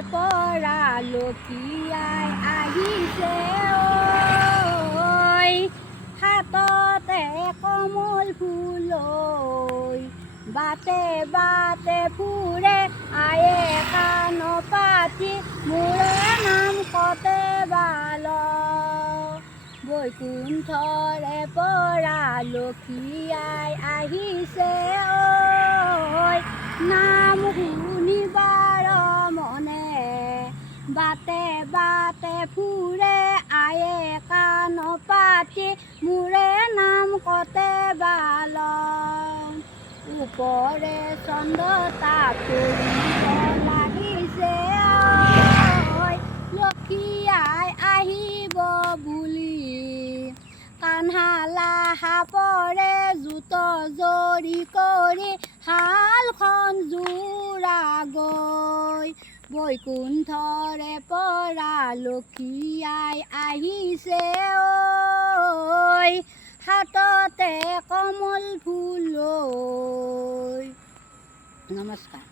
পৰা লখিয়াই আহিছে ঐ, হাততে কমল ফুল লৈ, বাটে বাটে ফুৰে আয়ে কাণ পাতি, মোৰে নাম কতে বাল। বৈকুণ্ঠৰে পৰা লখিয়াই আহিছে ঐ, নাম শুনিবাৰ মনে, বাটে বাটে ফুৰে আয়ে কাণ পাতি, মোৰে নাম কতে বাল। ওপৰে চন্দ্ৰ তাপ পৰিব লাগিছে ঐ, লখিয়াই আহিব বুলি, কাণহালা সাপৰে জোত জৰি কৰি, শালখন জোৰা গৈ। বৈকুণ্ঠৰে পৰা লখিয়াই আহিছে ঐ, হাততে কমল ফুল লৈ। নমস্কাৰ।